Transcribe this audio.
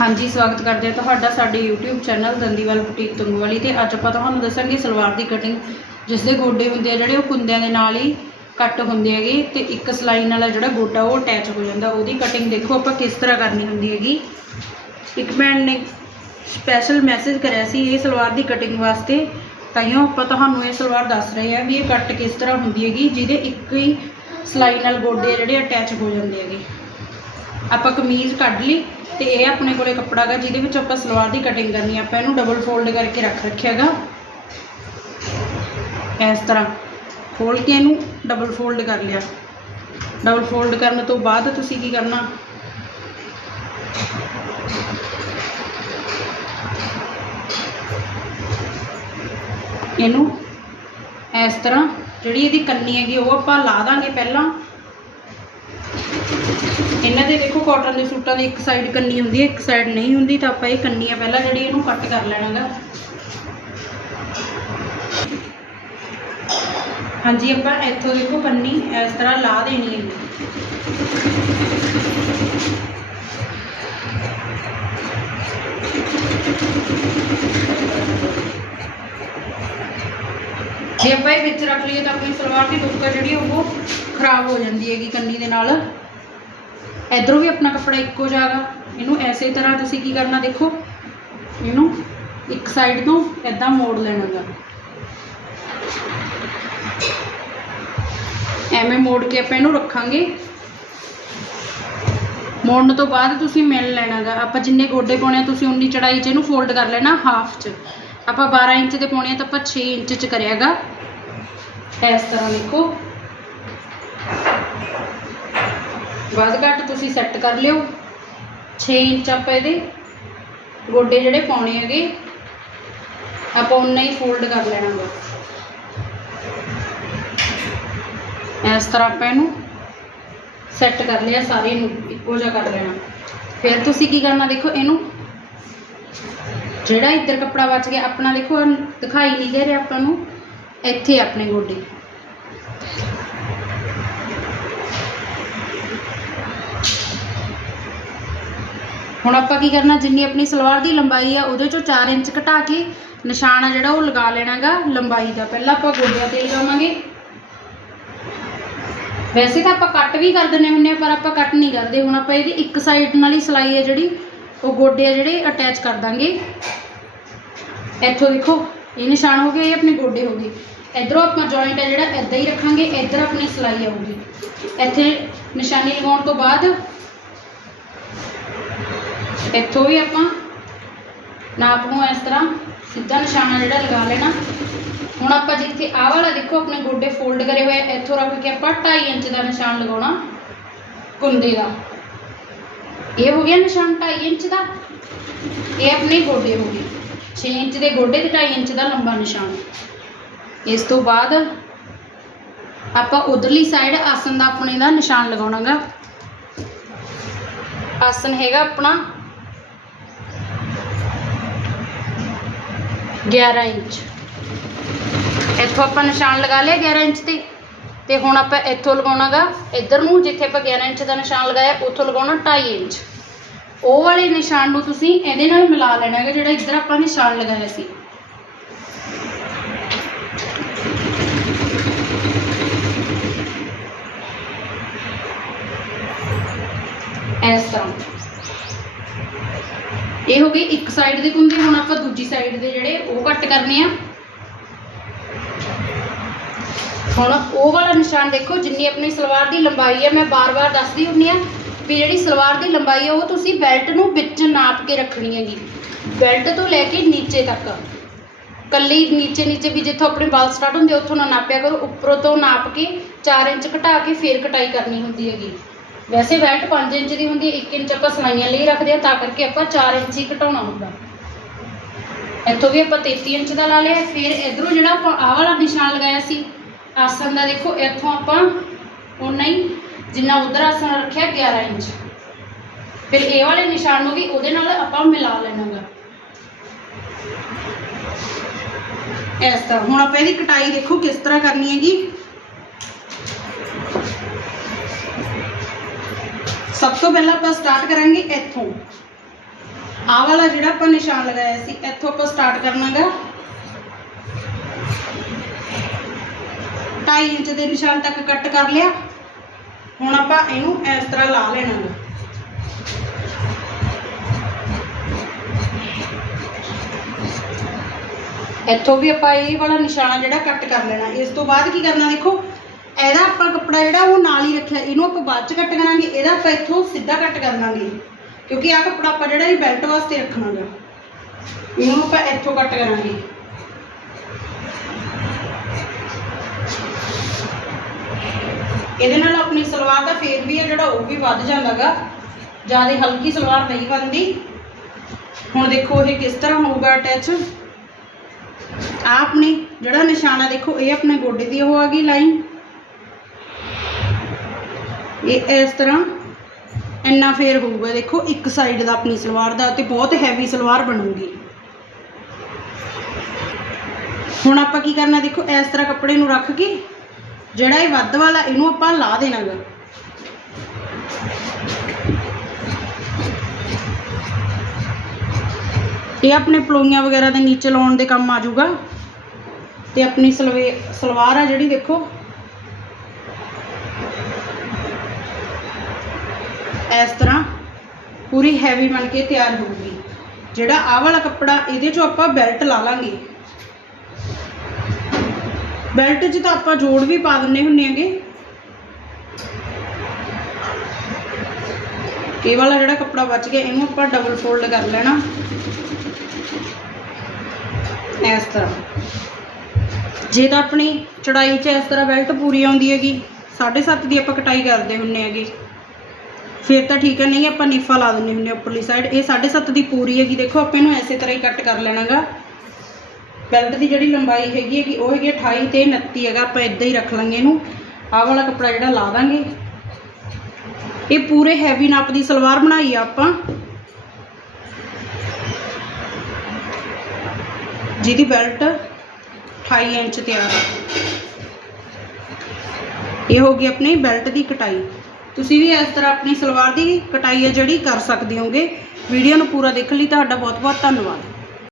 ਹਾਂਜੀ, ਸਵਾਗਤ ਕਰਦੇ ਹਾਂ ਤੁਹਾਡਾ ਸਾਡੇ YouTube channel Dandiwal boutique Tungwali ਤੇ ਅੱਜ ਆਪਾਂ ਤੁਹਾਨੂੰ ਦੱਸਾਂਗੇ ਸਲਵਾਰ ਦੀ ਕਟਿੰਗ ਜਿਸ ਦੇ ਗੋਡੇ ਹੁੰਦੇ ਆ ਜਿਹੜੇ ਉਹ ਕੁੰਦਿਆਂ ਦੇ ਨਾਲ ਹੀ ਕੱਟ ਹੁੰਦੇ ਹੈਗੇ ਤੇ ਇੱਕ ਸਲਾਈ ਨਾਲ ਜਿਹੜਾ ਗੋਡਾ ਉਹ ਅਟੈਚ ਹੋ ਜਾਂਦਾ, ਉਹਦੀ ਕਟਿੰਗ ਦੇਖੋ ਆਪਾਂ ਕਿਸ ਤਰ੍ਹਾਂ ਕਰਨੀ ਹੁੰਦੀ ਹੈਗੀ। ਇੱਕ ਭੈਣ ਨੇ ਸਪੈਸ਼ਲ ਮੈਸੇਜ ਕਰਿਆ ਸੀ ਇਹ ਸਲਵਾਰ ਦੀ ਕਟਿੰਗ ਵਾਸਤੇ ਤਾਈਓ ਆਪਾਂ ਤੁਹਾਨੂੰ ਇਹ ਸਲਵਾਰ ਦੱਸ ਰਹੇ ਹਾਂ ਵੀ ਇਹ ਕੱਟ ਕਿਸ ਤਰ੍ਹਾਂ ਹੁੰਦੀ ਹੈਗੀ, ਜਿਹਦੇ ਇੱਕ ਹੀ ਸਲਾਈ ਨਾਲ ਗੋਡੇ ਜਿਹੜੇ ਅਟੈਚ ਹੋ ਜਾਂਦੇ ਹੈਗੇ। ਆਪਾਂ ਕਮੀਜ਼ ਕੱਢ ਲਈ ਤੇ ਇਹ ਆਪਣੇ ਕੋਲੇ ਕੱਪੜਾ ਹੈਗਾ ਜਿਹਦੇ ਵਿੱਚ ਆਪਾਂ ਸਲਵਾਰ ਦੀ ਕਟਿੰਗ ਕਰਨੀ ਆਪਾਂ ਇਹਨੂੰ ਡਬਲ ਫੋਲਡ ਕਰਕੇ ਰੱਖ ਰੱਖਿਆ ਹੈਗਾ ਇਸ ਤਰ੍ਹਾਂ ਖੋਲ ਕੇ ਇਹਨੂੰ ਡਬਲ ਫੋਲਡ ਕਰ ਲਿਆ। ਡਬਲ ਫੋਲਡ ਕਰਨ ਤੋਂ ਬਾਅਦ ਤੁਸੀਂ ਕੀ ਕਰਨਾ? ਇਹਨੂੰ ਇਸ ਤਰ੍ਹਾਂ ਜਿਹੜੀ ਇਹਦੀ ਕੰਨੀ ਹੈਗੀ, ਉਹ ਆਪਾਂ ਲਾ ਦਾਂਗੇ ਪਹਿਲਾਂ। ਇਹਨਾਂ ਦੇ ਦੇਖੋ ਕਾਟਨ ਦੇ ਸੂਟਾਂ ਦੀ ਇੱਕ ਸਾਈਡ ਕੰਨੀ ਹੁੰਦੀ ਹੈ, ਇੱਕ ਸਾਈਡ ਨਹੀਂ ਹੁੰਦੀ, ਤਾਂ ਆਪਾਂ ਇਹ ਕੰਨੀਆਂ ਪਹਿਲਾਂ ਜਿਹੜੀ ਇਹਨੂੰ ਕੱਟ ਕਰ ਲੈਣਾਗਾ। ਹਾਂਜੀ, ਆਪਾਂ ਇੱਥੋਂ ਦੇਖੋ ਕੰਨੀ ਇਸ ਤਰ੍ਹਾਂ ਲਾ ਦੇਣੀ ਹੈ। ਜੇ ਆਪਾਂ ਇਹ ਵਿੱਚ ਰੱਖ ਲਈਏ ਤਾਂ ਆਪਣੀ ਸਲਵਾਰ ਦੀ ਲੁੱਕ ਜਿਹੜੀ ਉਹ ਖਰਾਬ ਹੋ ਜਾਂਦੀ ਹੈਗੀ ਕੰਨੀ ਦੇ ਨਾਲ। ਇਧਰੋਂ ਵੀ ਆਪਣਾ ਕੱਪੜਾ ਇੱਕੋ ਜਾਗਾ। ਇਹਨੂੰ ਐਸੇ ਤਰ੍ਹਾਂ ਤੁਸੀਂ ਕੀ ਕਰਨਾ ਦੇਖੋ। ਇਹਨੂੰ ਇੱਕ ਸਾਈਡ ਤੋਂ ਇਦਾਂ ਮੋੜ ਲੈਣਾਗਾ ਐਵੇਂ ਮੋੜ ਕੇ ਆਪਾਂ ਇਹਨੂੰ ਰੱਖਾਂਗੇ। ਮੋੜਨ ਤੋਂ ਬਾਅਦ ਤੁਸੀਂ ਮਿਲ ਲੈਣਾਗਾ ਆਪਾਂ ਜਿੰਨੇ ਗੋਡੇ ਪਾਉਣੇ ਆ, ਤੁਸੀਂ ਉਨੀ ਚੜਾਈ 'ਚ ਇਹਨੂੰ ਫੋਲਡ ਕਰ ਲੈਣਾ ਹਾਫ 'ਚ। ਆਪਾਂ 12 ਇੰਚ ਦੇ ਪਾਉਣੇ ਆ ਤਾਂ ਆਪਾਂ 6 ਇੰਚ 'ਚ ਕਰਿਆਗਾ ਇਸ ਤਰ੍ਹਾਂ ਦੇਖੋ। ਵੱਧ ਘੱਟ ਤੁਸੀਂ ਸੈੱਟ ਕਰ ਲਿਓ। 6 ਇੰਚ ਆਪਾਂ ਇਹਦੇ ਗੋਡੇ ਜਿਹੜੇ ਪਾਉਣੇ ਹੈਗੇ, ਆਪਾਂ ਉਨਾ ਹੀ ਫੋਲਡ ਕਰ ਲੈਣਾ ਗਾ। ਇਸ ਤਰ੍ਹਾਂ ਆਪਾਂ ਇਹਨੂੰ ਸੈੱਟ ਕਰ ਲਿਆ, ਸਾਰੇ ਨੂੰ ਇੱਕੋ ਜਿਹਾ ਕਰ ਲੈਣਾ। ਫਿਰ ਤੁਸੀਂ ਕੀ ਕਰਨਾ ਦੇਖੋ, ਇਹਨੂੰ ਜਿਹੜਾ ਇੱਧਰ ਕੱਪੜਾ ਬਚ ਗਿਆ, ਆਪਣਾ ਦੇਖੋ ਦਿਖਾਈ ਨਹੀਂ ਦੇ ਰਿਹਾ ਆਪਾਂ ਨੂੰ, ਇੱਥੇ ਆਪਣੇ ਗੋਡੇ। ਹੁਣ ਆਪਾਂ ਕੀ ਕਰਨਾ, ਜਿੰਨੀ ਆਪਣੀ ਸਲਵਾਰ ਦੀ ਲੰਬਾਈ ਆ, ਉਹਦੇ ਚੋਂ 4 ਇੰਚ ਘਟਾ ਕੇ ਨਿਸ਼ਾਨ ਆ ਜਿਹੜਾ ਉਹ ਲਗਾ ਲੈਣਾਗਾ ਲੰਬਾਈ ਦਾ। ਪਹਿਲਾਂ ਆਪਾਂ ਗੋਡਿਆਂ ਤੇ ਲਗਾਵਾਂਗੇ। ਵੈਸੇ ਤਾਂ ਆਪਾਂ ਕੱਟ ਵੀ ਕਰ ਦਿੰਦੇ ਹੁੰਦੇ ਆ, ਪਰ ਆਪਾਂ ਕੱਟ ਨਹੀਂ ਕਰਦੇ। ਹੁਣ ਆਪਾਂ ਇਹਦੀ ਇੱਕ ਸਾਈਡ ਨਾਲ ਹੀ ਸਲਾਈ ਹੈ ਜਿਹੜੀ, ਉਹ ਗੋਡੇ ਆ ਜਿਹੜੇ ਅਟੈਚ ਕਰ ਦਾਂਗੇ। ਇੱਥੋਂ ਦੇਖੋ, ਇਹ ਨਿਸ਼ਾਨ ਹੋ ਗਿਆ, ਇਹ ਆਪਣੇ ਗੋਡੇ ਹੋ ਗਏ। ਇਧਰੋਂ ਆਪਾਂ ਜੁਆਇੰਟ ਆ ਜਿਹੜਾ, ਇਦਾਂ ਹੀ ਰੱਖਾਂਗੇ, ਇਧਰ ਆਪਣੀ ਸਲਾਈ ਆਊਗੀ। ਇੱਥੇ ਨਿਸ਼ਾਨੀ ਲਗਾਉਣ ਤੋਂ ਬਾਅਦ ਇੱਥੋਂ ਵੀ ਆਪਾਂ ਨਾਪ ਨੂੰ ਇਸ ਤਰ੍ਹਾਂ ਸਿੱਧਾ ਨਿਸ਼ਾਨਾ ਜਿਹੜਾ ਲਗਾ ਲੈਣਾ। ਹੁਣ ਆਪਾਂ ਜਿੱਥੇ ਆਹ ਵਾਲਾ ਦੇਖੋ, ਆਪਣੇ ਗੋਡੇ ਫੋਲਡ ਕਰੇ ਹੋਏ ਇੱਥੋਂ ਰੱਖ ਕੇ ਆਪਾਂ 2.5 ਇੰਚ ਦਾ ਨਿਸ਼ਾਨ ਲਗਾਉਣਾ ਕੁੰਦੇ ਦਾ। ਇਹ ਹੋ ਗਿਆ ਨਿਸ਼ਾਨ 2.5 ਇੰਚ ਦਾ। ਇਹ ਆਪਣੇ ਗੋਡੇ ਹੋ ਗਏ। 6 ਇੰਚ ਦੇ ਗੋਡੇ ਤੇ 2.5 ਇੰਚ ਦਾ ਲੰਬਾ ਨਿਸ਼ਾਨ। ਇਸ ਤੋਂ ਬਾਅਦ ਆਪਾਂ ਉਧਰਲੀ ਸਾਈਡ ਆਸਨ ਦਾ ਆਪਣੇ ਦਾ ਨਿਸ਼ਾਨ ਲਗਾਉਣਾਗਾ। ਆਸਨ ਹੈਗਾ ਆਪਣਾ 11 ਇੰਚ। ਇੱਥੋਂ ਆਪਾਂ ਨਿਸ਼ਾਨ ਲਗਾ ਲਿਆ 11 ਇੰਚ ਤੇ। ਤੇ ਹੁਣ ਆਪਾਂ ਇੱਥੋਂ ਲਗਾਉਣਾਗਾ, ਇੱਧਰ ਨੂੰ ਜਿੱਥੇ ਆਪਾਂ 11 ਇੰਚ ਦਾ ਨਿਸ਼ਾਨ ਲਗਾਇਆ, ਉੱਥੋਂ ਲਗਾਉਣਾ 2.5 ਇੰਚ। ਉਹ ਵਾਲੇ ਨਿਸ਼ਾਨ ਨੂੰ ਤੁਸੀਂ ਇਹਦੇ ਨਾਲ ਮਿਲਾ ਲੈਣਾ ਹੈਗਾ ਜਿਹੜਾ ਇੱਧਰ ਆਪਾਂ ਨਿਸ਼ਾਨ ਲਗਾਇਆ ਸੀ। ਇਸ ਤਰ੍ਹਾਂ। ਇਹ ਹੋ ਗਈ ਇੱਕ ਸਾਈਡ ਦੇ ਕੁੰਦੇ, ਹੁਣ ਆਪਾਂ ਦੂਜੀ ਸਾਈਡ ਦੇ ਜਿਹੜੇ ਉਹ ਕੱਟ ਕਰਨੇ ਆ। ਹੁਣ ਉਹ ਵਾਲਾ ਨਿਸ਼ਾਨ ਦੇਖੋ, ਜਿੰਨੀ ਆਪਣੀ ਸਲਵਾਰ ਦੀ ਲੰਬਾਈ ਹੈ ਮੈਂ ਬਾਰ-ਬਾਰ ਦੱਸਦੀ ਹੁੰਨੀ ਆ ਵੀ ਜਿਹੜੀ ਸਲਵਾਰ ਦੀ ਲੰਬਾਈ ਹੈ ਉਹ ਤੁਸੀਂ ਬੈਲਟ ਨੂੰ ਵਿੱਚ ਨਾਪ ਕੇ ਰੱਖਣੀ ਹੈਗੀ। ਬੈਲਟ ਤੋਂ ਲੈ ਕੇ ਨੀਚੇ ਤੱਕ। ਕੱਲੀ ਨੀਚੇ ਨੀਚੇ ਵੀ ਜਿੱਥੋਂ ਆਪਣੇ ਵਾਲ ਸਟਾਰਟ ਹੁੰਦੇ ਉੱਥੋਂ ਨਾ ਨਾਪਿਆ ਕਰੋ। ਉੱਪਰੋਂ ਤੋਂ ਨਾਪ ਕੇ 4 ਇੰਚ ਘਟਾ ਕੇ ਫਿਰ ਕਟਾਈ ਕਰਨੀ ਹੁੰਦੀ ਹੈਗੀ। ਵੈਸੇ ਬੈਲਟ 5 ਇੰਚ ਦੀ ਹੁੰਦੀ ਹੈ 1 ਇੰਚ ਆਪਾਂ ਸਲਾਈਆਂ ਲਈ ਰੱਖਦੇ ਆ ਤਾਂ ਕਰਕੇ ਆਪਾਂ 4 ਇੰਚ ਹੀ ਘਟਾਉਣਾ ਹੁੰਦਾ। ਇੱਥੋਂ ਵੀ ਆਪਾਂ 33 ਇੰਚ ਦਾ ਲਾ ਲਿਆ, ਫਿਰ ਇਧਰੋਂ ਜਿਹੜਾ ਆਪਾਂ ਆਹ ਵਾਲਾ ਨਿਸ਼ਾਨ ਲਗਾਇਆ ਸੀ ਆਸਨ ਦਾ ਦੇਖੋ, ਇੱਥੋਂ ਆਪਾਂ ਉਨਾ ਹੀ, ਜਿੰਨਾ ਉਧਰ ਆਸਨ ਰੱਖਿਆ 11 ਇੰਚ। ਫਿਰ ਇਹ ਵਾਲੇ ਨਿਸ਼ਾਨ ਨੂੰ ਵੀ ਉਹਦੇ ਨਾਲ ਆਪਾਂ ਮਿਲਾ ਲੈਣਾਗਾ। ਇਸ ਤਰ੍ਹਾਂ, ਹੁਣ ਆਪਾਂ ਇਹਦੀ ਕਟਾਈ ਦੇਖੋ ਕਿਸ ਤਰ੍ਹਾਂ ਕਰਨੀ ਹੈਗੀ। ਸਭ ਤੋਂ ਪਹਿਲਾਂ ਆਪਾਂ ਸਟਾਰਟ ਕਰਾਂਗੇ ਇੱਥੋਂ। ਆਹ ਵਾਲਾ ਜਿਹੜਾ ਆਪਾਂ ਨਿਸ਼ਾਨ ਲਗਾਇਆ ਸੀ, ਇੱਥੋਂ ਆਪਾਂ ਸਟਾਰਟ ਕਰਨਾਗਾ। 2.5 ਇੰਚ ਦੇ ਨਿਸ਼ਾਨ ਤੱਕ ਕੱਟ ਕਰ ਲਿਆ। ਹੁਣ ਆਪਾਂ ਇਹਨੂੰ ਇਸ ਤਰ੍ਹਾਂ ਲਾ ਲੈਣਾ ਗਾ। ਇੱਥੋਂ ਵੀ ਆਪਾਂ ਇਹ ਵਾਲਾ ਨਿਸ਼ਾਨਾ ਜਿਹੜਾ ਕੱਟ ਕਰ ਲੈਣਾ। ਇਸ ਤੋਂ ਬਾਅਦ ਕੀ ਕਰਨਾ ਦੇਖੋ ਇਹਦਾ ਆਪਾਂ ਕੱਪੜਾ ਜਿਹੜਾ ਉਹ ਨਾਲ ਹੀ ਰੱਖਿਆ, ਇਹਨੂੰ ਆਪਾਂ ਬਾਅਦ ਚ ਕੱਟ ਕਰਾਂਗੇ, ਇਹਦਾ ਆਪਾਂ ਇੱਥੋਂ ਸਿੱਧਾ ਕੱਟ ਕਰ ਲਾਂਗੇ। ਕਿਉਂਕਿ ਆਹ ਕੱਪੜਾ ਆਪਾਂ ਜਿਹੜਾ ਇਹ ਬੈਲਟ ਵਾਸਤੇ ਰੱਖਣਾ ਗਾ ਇਹਨੂੰ ਆਪਾਂ ਇੱਥੋਂ ਕੱਟ ਕਰਾਂਗੇ। ਇਹਦੇ ਨਾਲ ਆਪਣੀ ਸਲਵਾਰ ਦਾ ਫੇਰ ਵੀ ਹੈ ਜਿਹੜਾ ਉਹ ਵੀ ਵੱਧ ਜਾਂਦਾਗਾ। ਜ਼ਿਆਦਾ ਹਲਕੀ ਸਲਵਾਰ ਨਹੀਂ ਬਣਦੀ। ਹੁਣ ਦੇਖੋ ਇਹ ਕਿਸ ਤਰ੍ਹਾਂ ਹੋਊਗਾ ਅਟੈਚ ਆ ਆਪਣੀ ਜਿਹੜਾ ਨਿਸ਼ਾਨਾ ਦੇਖੋ, ਇਹ ਆਪਣੇ ਗੋਡੇ ਦੀ ਉਹ ਆ ਗਈ ਲਾਈਨ ਇਹ ਇਸ ਤਰ੍ਹਾਂ ਇੰਨਾ ਫੇਰ ਹੋਊਗਾ। ਦੇਖੋ, ਇੱਕ ਸਾਈਡ ਦਾ ਆਪਣੀ ਸਲਵਾਰ ਦਾ ਤੇ ਬਹੁਤ ਹੈਵੀ ਸਲਵਾਰ ਬਣੂਗੀ। ਹੁਣ ਆਪਾਂ ਕੀ ਕਰਨਾ, ਦੇਖੋ, ਇਸ ਤਰ੍ਹਾਂ ਕੱਪੜੇ ਨੂੰ ਰੱਖ ਕੇ ਜਿਹੜਾ ਇਹ ਵੱਧ ਵਾਲਾ, ਇਹਨੂੰ ਆਪਾਂ ਲਾ ਦੇਣਾਗਾ। ਇਹ ਆਪਣੇ ਪਲੋਈਆਂ ਵਗੈਰਾ ਦੇ ਨੀਚੇ ਲਾਉਣ ਦੇ ਕੰਮ ਆ ਜਾਊਗਾ। ਤੇ ਆਪਣੀ ਸਲਵੇ, ਸਲਵਾਰ ਆ ਜਿਹੜੀ, ਦੇਖੋ ਇਸ ਤਰ੍ਹਾਂ ਪੂਰੀ ਹੈਵੀ ਬਣ ਕੇ ਤਿਆਰ ਹੋਊਗੀ। ਜਿਹੜਾ ਆਹ ਵਾਲਾ ਕੱਪੜਾ, ਇਹਦੇ ਚੋਂ ਆਪਾਂ ਬੈਲਟ ਲਾ ਲਾਂਗੇ। ਬੈਲਟ 'ਚ ਤਾਂ ਆਪਾਂ ਜੋੜ ਵੀ ਪਾ ਦਿੰਨੇ ਹੁੰਨੇ ਆਗੇ ਇਹ ਵਾਲਾ ਜਿਹੜਾ ਕੱਪੜਾ ਬਚ ਗਿਆ, ਇਹਨੂੰ ਆਪਾਂ ਡਬਲ ਫੋਲਡ ਕਰ ਲੈਣਾ। ਇਸ ਤਰ੍ਹਾਂ। ਜੇ ਤਾਂ ਆਪਣੀ ਚੜਾਈ 'ਚ ਇਸ ਤਰ੍ਹਾਂ ਬੈਲਟ ਪੂਰੀ ਆਉਂਦੀ ਹੈਗੀ 7.5 ਦੀ ਆਪਾਂ ਕਟਾਈ ਕਰਦੇ ਹੁੰਨੇ ਹੈਗੇ। ਫਿਰ ਤਾਂ ਠੀਕ ਹੈ, ਨਹੀਂ ਆਪਾਂ ਨੀਫਾ ਲਾ ਦਿੰਨੇ ਹੁੰਨੇ ਉੱਪਰਲੀ ਸਾਈਡ ਇਹ 7.5 ਦੀ ਪੂਰੀ ਹੈਗੀ, ਦੇਖੋ ਆਪਾਂ ਇਹਨੂੰ ਐਸੇ ਤਰ੍ਹਾਂ ਹੀ ਕੱਟ ਕਰ ਲੈਣਾਗਾ। ਬੈਲਟ ਦੀ ਜਿਹੜੀ ਲੰਬਾਈ ਹੈਗੀ ਹੈਗੀ, ਉਹ ਹੈਗੀ 28 ਤੇ 29 ਹੈਗਾ, ਆਪਾਂ ਇਦਾਂ ਹੀ ਰੱਖ ਲਾਂਗੇ ਇਹਨੂੰ। ਆਹ ਵਾਲਾ ਕੱਪੜਾ ਜਿਹੜਾ ਲਾ ਦਾਂਗੇ। ਇਹ ਪੂਰੇ ਹੈਵੀ ਨਾਪ ਦੀ ਸਲਵਾਰ ਬਣਾਈ ਆ ਆਪਾਂ। ਜਿਹਦੀ ਬੈਲਟ 28 ਇੰਚ ਤਿਆਰ ਆ। ਇਹ ਹੋ ਗਈ ਆਪਣੀ ਬੈਲਟ ਦੀ ਕਟਾਈ। ਤੁਸੀਂ ਵੀ ਇਸ ਤਰ੍ਹਾਂ ਆਪਣੀ ਸਲਵਾਰ ਦੀ ਕਟਾਈ ਹੈ ਜਿਹੜੀ ਕਰ ਸਕਦੇ ਹੋਗੇ। ਵੀਡੀਓ ਨੂੰ ਪੂਰਾ ਦੇਖਣ ਲਈ ਤੁਹਾਡਾ ਬਹੁਤ ਬਹੁਤ ਧੰਨਵਾਦ।